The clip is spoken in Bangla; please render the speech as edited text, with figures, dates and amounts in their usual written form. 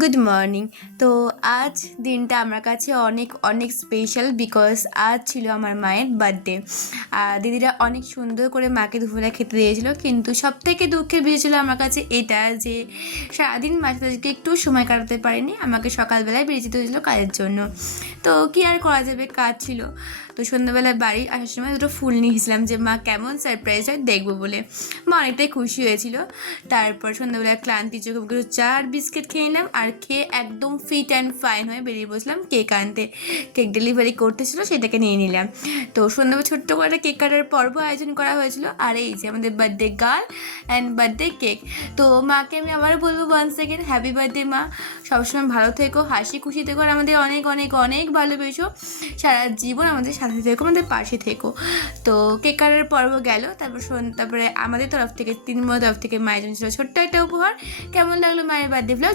Good morning. তো আজ দিনটা আমার কাছে অনেক অনেক স্পেশাল, বিকজ আজ ছিল আমার মায়ের বার্থডে। দিদিরা অনেক সুন্দর করে মাকে দুপুরে খেতে দিয়েছিল, কিন্তু সব থেকে দুঃখের বিষয় ছিল আমার কাছে এটা যে সারাদিন মায়ের সাথে আজকে একটু সময় কাটাতে পারিনি। আমাকে সকালবেলায় বেরিয়ে যেতে হয়েছিলো কাজের জন্য। তো কী আর করা যাবে, কাজ ছিল। তো সন্ধ্যাবেলায় বাড়ি আসার সময় দুটো ফুল নিয়ে এসেছিলাম যে মা কেমন সারপ্রাইজ হয় দেখবো বলে। মা অনেকটাই খুশি হয়েছিল। তারপর সন্ধ্যাবেলায় ক্লান্তি চোখে মুখে চা আর বিস্কিট খেয়ে নিলাম, আর খেয়ে একদম ফিট অ্যান্ড ফাইন হয়ে বেরিয়ে বসলাম কেক আনতে। কেক ডেলিভারি করতেছিল, সেটাকে নিয়ে নিলাম। তো সন্ধ্যাবেলা ছোট্ট করে একটা কেক কাটার পর্ব আয়োজন করা হয়েছিল। আর এই যে আমাদের birthday girl and birthday cake. তো মাকে আমি আবারও বলবো ওয়ান্স সেকেন্ড হ্যাপি বার্থডে মা। সবসময় ভালো থেকো, হাসি খুশি থেকো, আর আমাদের অনেক অনেক অনেক ভালোবেসো। সারা জীবন আমাদের সাথে থেকো, আমাদের পাশে থেকো। তো কেক কাটার পর্ব গেল। তারপরে আমাদের তরফ থেকে, তৃণমূলের তরফ থেকে মায়ের জন্য ছিল ছোট্ট একটা উপহার। কেমন লাগলো মায়ের বার্থডে ব্লগ?